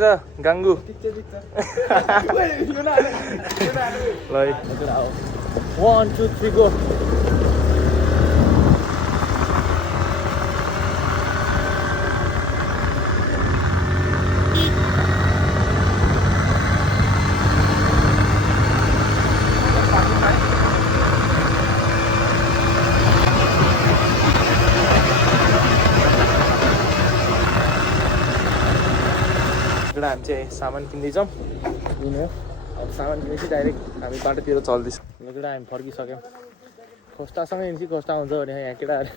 छ गाङ्गु ल 1 2 3 गो हामी चाहिँ सामान किन्दैछौँ अब सामान किनेपछि डाइरेक्ट हामी बाटोतिर चल्दैछौँ केटा हामी फर्किसक्यौँ खोस्टासँगै हिँड्छ खोस्टा हुन्छ भने यहाँ केटाहरू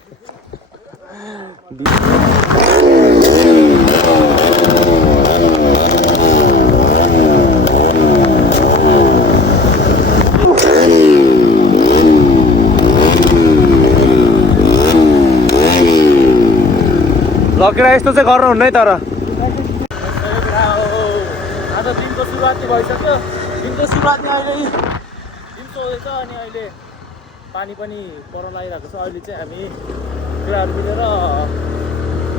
लकेर यस्तो चाहिँ गर्नुहुन्न है तर आज दिनको सुरुवात भइसक्यो दिनको सुरुवातमा अहिले दिउँसो हुँदैछ अनि अहिले पानी पनि पर लागिरहेको छ अहिले चाहिँ हामी केटाहरू मिलेर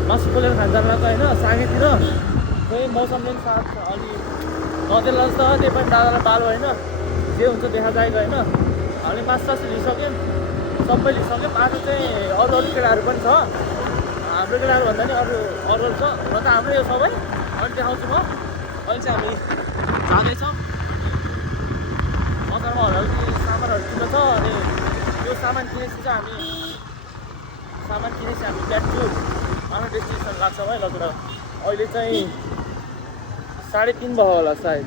मासु पोलेर खान जानु लाग्छ होइन साँगेतिर खोइ मौसमले पनि साथ अलि नदेला जस्तो त्यही पनि दादालाई पालो होइन जे हुन्छ देखा जाएको होइन हामीले मासु लिइसक्यौँ सबै लिइसक्यौँ आज चाहिँ अरू अरू केटाहरू पनि छ हाम्रो केटाहरू भन्दा नि अरू छ र त हाम्रो यो सबै अहिले देखाउँछु म अहिले चाहिँ हामी जाँदैछौँ बजारमा हराउँछ सामानहरू किन्नु छ अनि त्यो सामान किनेपछि चाहिँ हामी ब्याक टु आफ्नो डेस्टिनेसन लाग्छौँ है लगेर अहिले चाहिँ 3:30 भयो होला सायद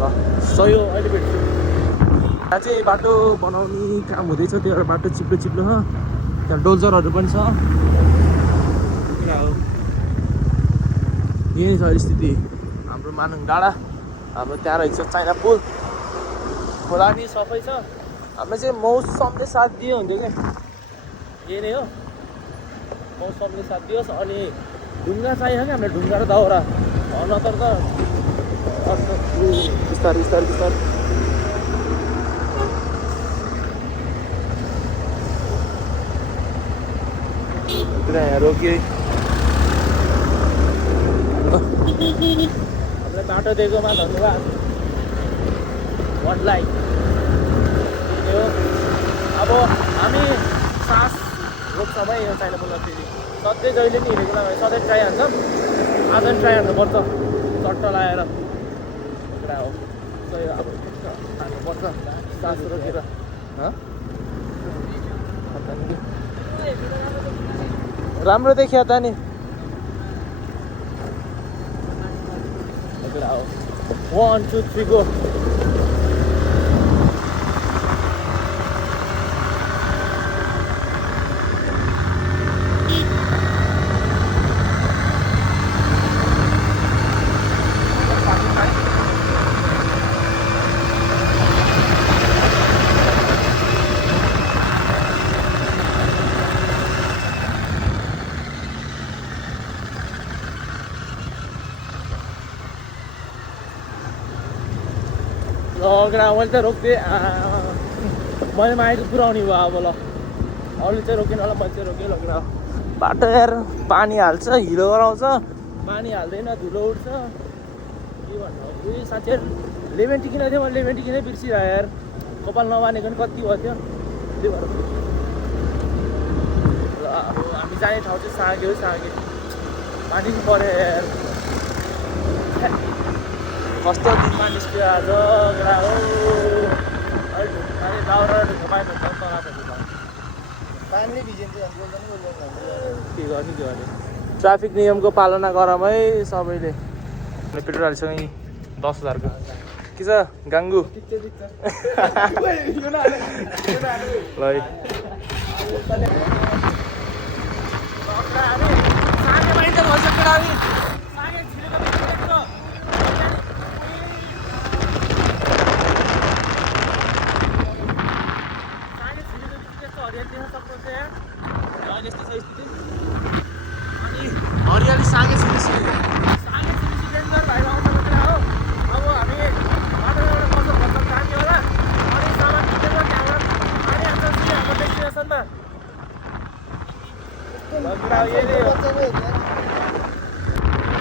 ल सही हो अहिले भेट्छु यहाँ चाहिँ बाटो बनाउने काम हुँदैछ त्यो एउटा बाटो चिप्लो छ त्यहाँ डोजरहरू पनि छ यही छ स्थिति हाम्रो मानङ डाँडा हाम्रो त्यहाँ रहेछ चाइना पुल खोला नि सफै छ हाम्रो चाहिँ मौसमले साथ दियो हुन्थ्यो क्या यही नै हो मौसमले साथ दियोस् अनि ढुङ्गा चाहियो क्या हामीलाई ढुङ्गा र दाउरा नत्र त बिस्तारै यहाँ रोकिए हामीलाई बाटो दिएकोमा धन्यवाद वानलाई अब हामी सास रोक्छौँ है यो चाइना पुलमा फेरि सधैँ जहिले पनि हिँडेको नभए सधैँ ट्राई हान्छौँ आज पनि ट्राई हान्नुपर्छ चट्ट लगाएर कुरा हो अब हान्नुपर्छ सास रोकेर राम्रो देखियो त नि 1 2 3 गो मैले त रोकिदिएँ मैले माइक पुऱ्याउने भयो अब ल अरूले चाहिँ रोकेन होला मैले चाहिँ रोकेँ लगेर बाटो यार पानी हाल्छ हिलो गराउँछ पानी हाल्दैन धुलो उठ्छ के भन्नु उयो साथीहरू लेमन टी किनेको थियो मैले लेमन टी किनै बिर्सिरहेँ यार कपाल नबानेको पनि कति भयो थियो त्यही भएर ल अब हामी जाने ठाउँ चाहिँ सागे पानी पनि पऱ्यो यार कस्तो दिनमा निस्क्यो आज ग्रा हो अहिले दाउरा घुमायो भने पानीले भिजिन्छ के गर्ने ट्राफिक नियमको पालना गरौँ है सबैले पेट्रोल हालिसँगै 10,000 को के छ गाङ्गु हरियाली सागे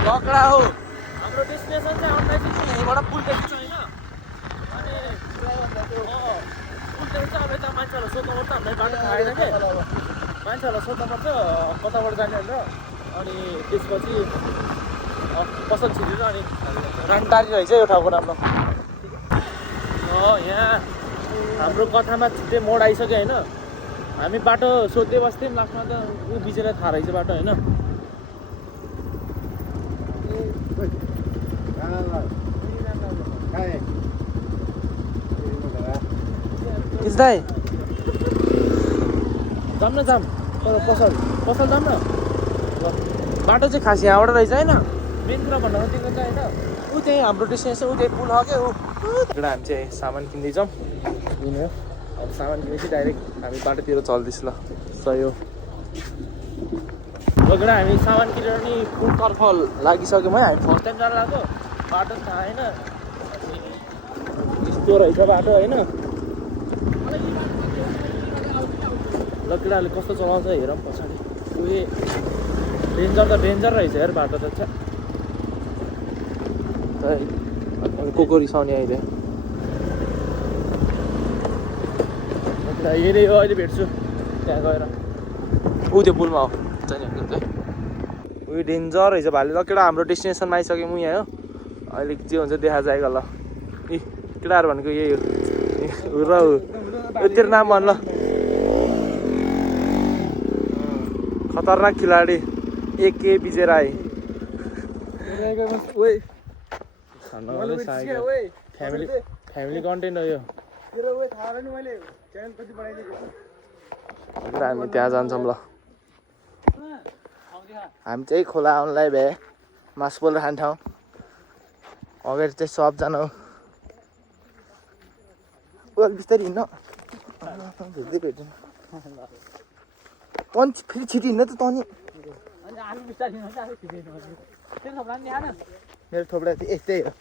लकडा हो हाम्रो डेस्टिनेसन चाहिँ आउँदाखेरि चाहिँ यहीँबाट पुल देख्छ होइन अनि पुल देख्छ अब यता मान्छेहरूलाई सोध्नुपर्छ हामीलाई बाटो थाहा छैन कि मान्छेहरूलाई सोध्नुपर्छ कताबाट जाने भनेर अनि त्यसपछि पसल छिरेर अनि रानटारी रहेछ यो ठाउँको राम्रो यहाँ हाम्रो कथामा छिट्टै मोड आइसक्यो होइन हामी बाटो सोध्दै बस्थ्यौँ लास्टमा त ऊ बिचलाई थाहा रहेछ बाटो होइन दाइ जाऊँ न जाऊँ पसल जाऊँ न बाटो चाहिँ खास यहाँबाट रहेछ होइन मेन कुरा भन्नु तिम्रो चाहिँ होइन ऊ चाहिँ हाम्रो डेस्टिनेसन ऊ चाहिँ पुल हो क्या ऊ एउटा हामी चाहिँ सामान किन्दैछौँ किन्यो अब सामान किनेपछि डाइरेक्ट हामी बाटोतिर चल्दैछ ल सही हो लगेर हामी सामान किनेर नि पुलतर्फ लागिसक्यौँ है हामी फर्स्ट टाइम जान लाग्यो बाटो थाहा होइन यस्तो रहेछ बाटो होइन ल केटाहरूले कस्तो चलाउँछ हेरौँ पछाडि उयो डेन्जर त डेन्जर रहेछ हेर बाटो त को रिसाउने अहिले हेरेँ हो अहिले भेट्छु त्यहाँ गएर ऊ त्यो पुलमा हो चाहिँ उयो डेन्जर रहेछ भाले ल केटा हाम्रो डेस्टिनेसनमा आइसक्यौँ म यहाँ हो अहिले जे हुन्छ देखा जाएगा ल ए केटाहरू भनेको यही हो र तेरो नाम भन् ल खतरनाक खिलाडी AK विजय राई फ्यामिली कन्टेन्ट हो यो हामी त्यहाँ जान्छौँ ल हामी चाहिँ खोला आउनुलाई भए मासु पोलेर खान्छौँ अगाडि चाहिँ सबजना बिस्तारै हिँड्न भेट्दै भेट्दैन पनि फेरि छिटो हिँड्न त तनी मेरो थोप्रा यस्तै हो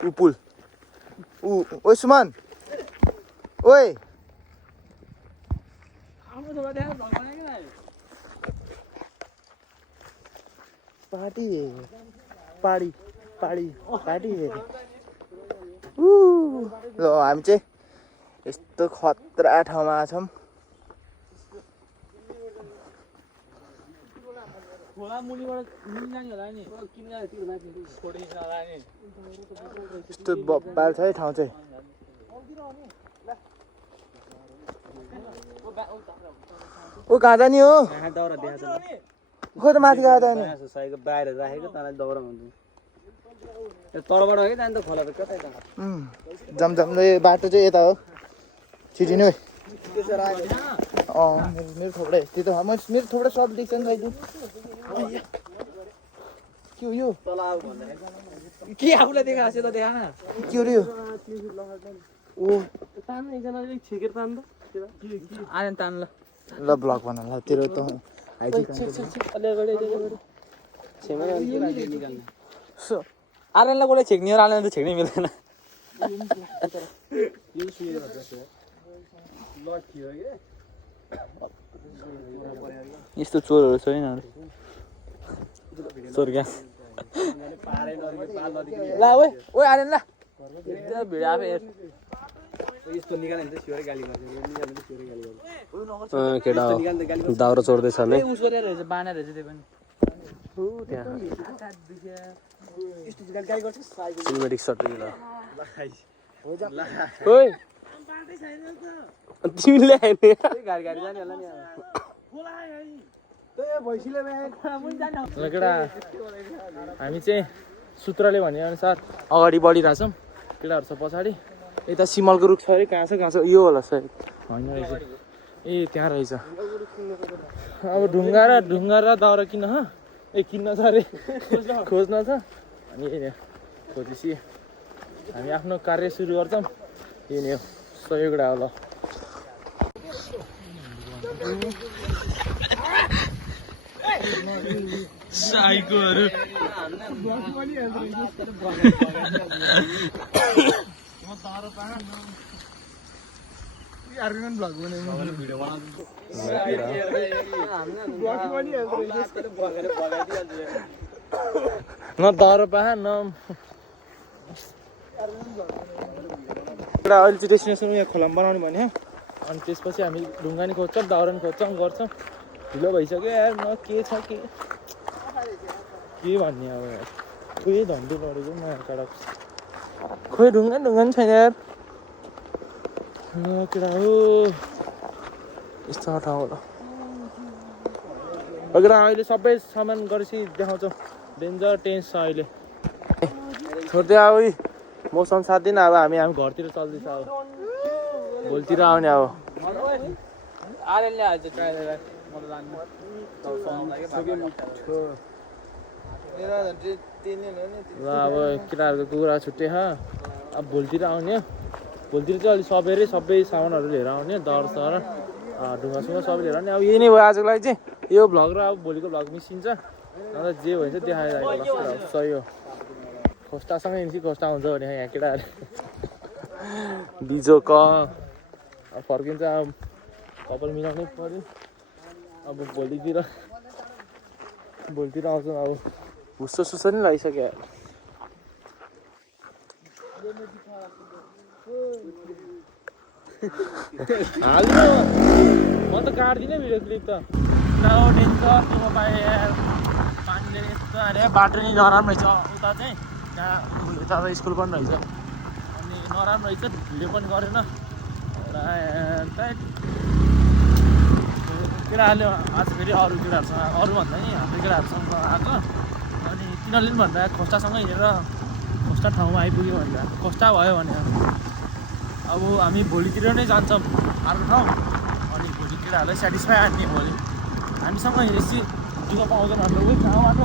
ऊ पुल ओ सुमन ओए पार्टी पाडी पाडी पार्टी ल हामी चाहिँ यस्तो खतरा ठाउँमा छौँ यस्तो बब्बाल छ है ठाउँ चाहिँ ओ कहाँ जाने हो खो त माथि गएको जाने बाहिर राखेको तँलाई दाउरा हुन्छ तलबाट हो कि जाने त खोला त कतै जमजमले बाटो चाहिँ यता हो छिटिनु है मेरो थोप्रा यस्तै त मेरो थोप्रा सर्ट देख्छ नि भाइ के हो यो के आफूलाई देखाएको त देखा न के हो रे यो ओ तान्नु एकजनाले छेकेर तान्नु आर्यन तान्नु ल ब्लग बना ल तेरो त आर्यनलाई कसले छेक्ने हो आर्यन त छेक्नै मिल्दैन यस्तो चोरहरू छैन चोर क्या ला ओए ओए आर्यन ला भिड आफै यस्तो निकाल्यो भने चाहिँ गाली गर्छ केटा दाउरा चोर्दैछ ले उस गरेर रहेछ बानेर रहेछ त्यो पनि सिनेमेटिक सट ल ओए तिमीले हैन गाडी गाडी जाने होला नि केटा हामी चाहिँ सूत्रले भने अनुसार अगाडि बढिरहेछौँ केटाहरू छ पछाडि यता सिमलको रुख छ अरे कहाँ छ यो होला सायद होइन रहेछ ए त्यहाँ रहेछ अब ढुङ्गा र दाउरा किन्न किन्न छ अरे खोज्न छ अनि खोजेपछि हामी आफ्नो कार्य सुरु गर्छौँ यो नि हो सहयोगडा होला साइकोहरू न दर पाहा न एउटा अहिले चाहिँ डेस्टिनेसन यहाँ खोलामा बनाउने भन्यो अनि त्यसपछि हामी ढुङ्गा नि खोज्छौँ दाउरा नि खोज्छौँ गर्छौँ ढिलो भइसक्यो यार न के छ के भन्ने अब यार खोइ धन्दै परेको नयाँ काँडा खोइ ढुङ्गा नि छैन यार केटा हो यस्तो ठाउँ होला केटा अहिले सबै सामान गरेपछि देखाउँछौँ डेन्जर टेन्स छ अहिले छोड्दै अब मौसम साथ दिन अब हामी घरतिर चल्दैछ अब भोलितिर आउने अब ल अब केटाहरूको कुरा छुट्टै छ अब भोलितिर आउने भोलितिर चाहिँ अलिक सबै सामानहरू लिएर आउने दर सर ढुङ्गासुङ्गा सबै लिएर आउने अब यही नै भयो आजको लागि चाहिँ यो भ्लग र अब भोलिको भ्लग मिसिन्छ अन्त जे भन्छ देखाइरहेको सही हो खोस्टासँगै निस्कि खोस्टा हुन्छ भने यहाँ केटाहरू बिजो फर्किन्छ अब कपाल मिलाउनै पऱ्यो अब भोलितिर आउँछौँ अब हुस्सो सुस्सो नि लागिसक्यो हाल्नु म त काट्दिनँ भिडियो क्लिप त डेन्जर त्यो पाएँ पानीले यस्तो अरे बाटो नि नराम्रो रहेछ उता चाहिँ उता स्कुल पनि रहेछ अनि नराम्रो रहेछ भिडियो पनि गरेन केटाहरूले आज फेरि अरू केटाहरूसँग अरूभन्दा नि हाम्रो केटाहरूसँग आएको अनि तिनीहरूले पनि भन्दा खोस्टासँग हिँडेर खोस्टा ठाउँमा आइपुग्यो भन्दा खोस्टा भयो भने अब हामी भोलितिर नै जान्छौँ अर्को ठाउँ अनि भोलि केटाहरूलाई सेटिस्फाई आन्ने भोलि हामीसँग हिँडेपछि दुःख पाउँदैन हाम्रो उयो ठाउँबाट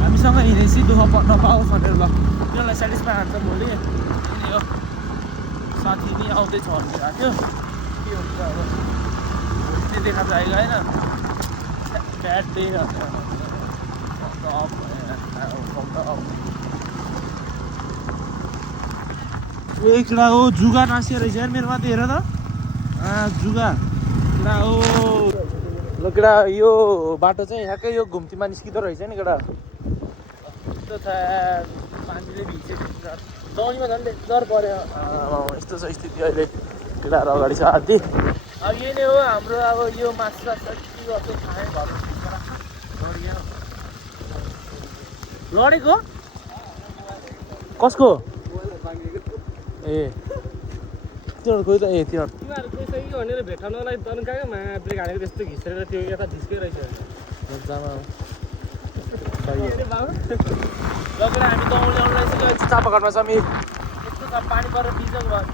हामीसँग हिँडेपछि दुःख नपाओस् भनेर ल तिनीहरूलाई सेटिस्फाई हान्छ भोलि हो साथी नि आउँदैछ भन्ने भएको थियो के हुन्छ अब भोलि चाहिँ देखा जाएगा होइन ब्याड डे एक केटा हो जुगा नासिया रहेछ यार मेरोमा त हेर त जुगा केटा हो ल केटा यो बाटो चाहिँ यहाँकै यो घुम्तीमा निस्किँदो रहेछ नि केटा यस्तो छ पानीले भिजेको दौडीमा झन् डर पऱ्यो यस्तो छ स्थिति अहिले केटाहरू अगाडि छ आदि अब यही नै हो हाम्रो अब यो मासु सासु के गर्छ खाएँ घरमा लडेको कसको ए तिनीहरू खोइ त ए तिनीहरू गइसक्यो भनेर भेटाउनलाई तन्कामा ब्रेक हालेको त्यस्तो घिसेर त्यो यता झिस्कै रहेछ मजामा लगेर हामी दौडले आउनु चापाघाटमा छ हामी यस्तो छ पानी परेर बिजोग भयो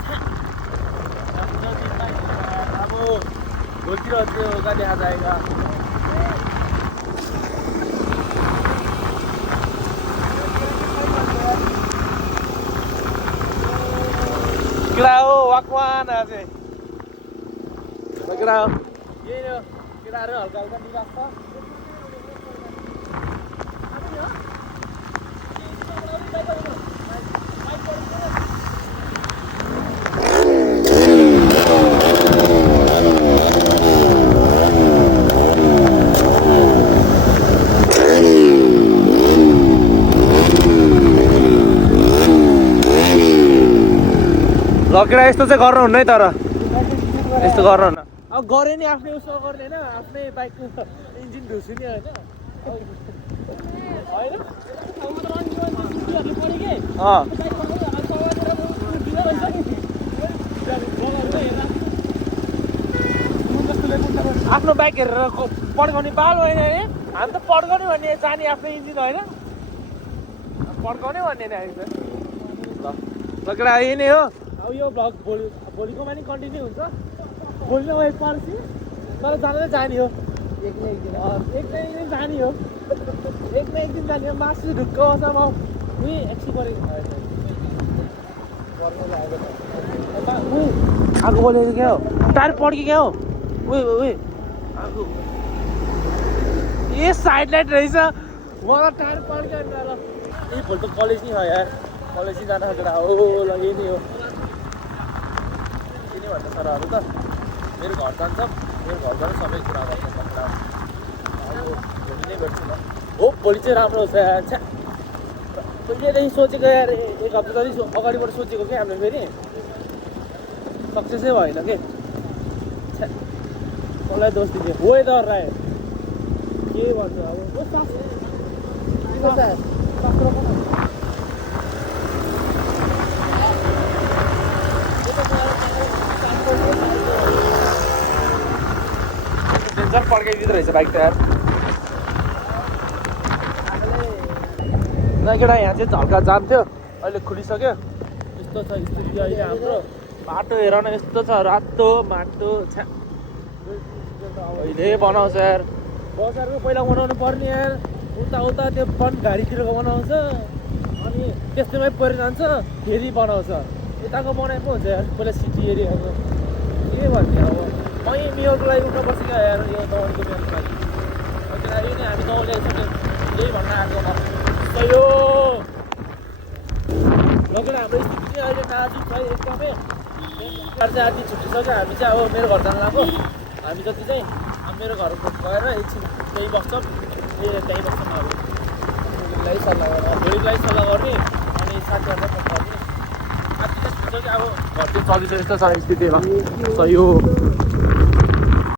अब भोलितिर त्यो देखा जाएगा केटा हो वाकवान आज केटा हो यही हो केटाहरू हल्का हल्का निराश छ लकेरा यस्तो चाहिँ गर्नुहुन्न है तर यस्तो गर्नुहुन्न अब गऱ्यो नि आफ्नै उसो गर्ने होइन आफ्नै बाइकको इन्जिन ढुस्यो नि होइन आफ्नो बाइक हेरेर पड्काउने बाल होइन है हामी त पड्काउने भन्ने जाने आफ्नै इन्जिन होइन पड्काउने भन्ने नि हामी त ल केटा यही नै हो अब यो भ्लग भोलिकोमा नि कन्टिन्यू हुन्छ भोलि न पर्सि तर जाँदै जाने हो एक न एक दिन जाने हो एक न एक दिन जाने हो मासु ढुक्क आउँछ म उही एक्सी परेको आगो बोलेको क्या हो टायर पड्क्यो क्या हो उही आगो ए साइड लाइट रहेछ मलाई टायर पड्क्यो ल यही भोलि त कलेज नै हो यार कलेज नै जान केटा हो ल यही नै हो दिने भन्ने सरहरू त मेरो घर जान्छ, मेरो घरबाट सबै कुरा गर्छ भनेर अब भोलि नै भेट्छु म। हो भोलि चाहिँ राम्रो हुन्छ यार। छ्या पहिलेदेखि सोचेको यार, एक हप्ता जति अगाडिबाट सोचेको क्या हामीले, फेरि सक्सेसै भएन कि। छ्या कसलाई दोष दिने, वेदर राय के भन्छ अब। टेन्सन पड्काइदिँदो रहेछ बाइक त यार। ल केटा यहाँ चाहिँ झल्का जाम थियो, अहिले खुलिसक्यो। यस्तो छ स्थिति अहिले हाम्रो। बाटो हेर न यस्तो छ, रातो माटो। छ्या अहिले बनाउँछ यार, बजारको पहिला बनाउनु पर्ने यार। उता त्यो फन्ट गाडीतिरको बनाउँछ, अनि त्यस्तैमै परेर जान्छ, फेरि बनाउँछ। यताको बनाएको हुन्छ यार पहिला सिटी एरियाको। के भन्ने अब, मै मेयरको लागि उठ्न पर्छ क्या यार, यो दौडको मेयरको लागि। त्यही लागि नै हामी दौडले यही भन्न आएको म। यो लगेर हाम्रो स्थिति चाहिँ अहिले नाजुक छ एकदमै। चाहिँ आदि छुट्टिसक्यो, हामी चाहिँ अब मेरो घर जान लाग्यो। हामी जति चाहिँ अब मेरो घर गएर एकछिन त्यहीँ बस्छौँ, त्यहीँ बस्छौँ। अब भोलिको लागि सल्लाह गर्ने, अनि साथीहरूलाई फोन गर्ने। आदि चाहिँ छुट्टिसक्यो, अब घर चाहिँ चलिसकेको जस्तो छ स्थितिमा। सही हो।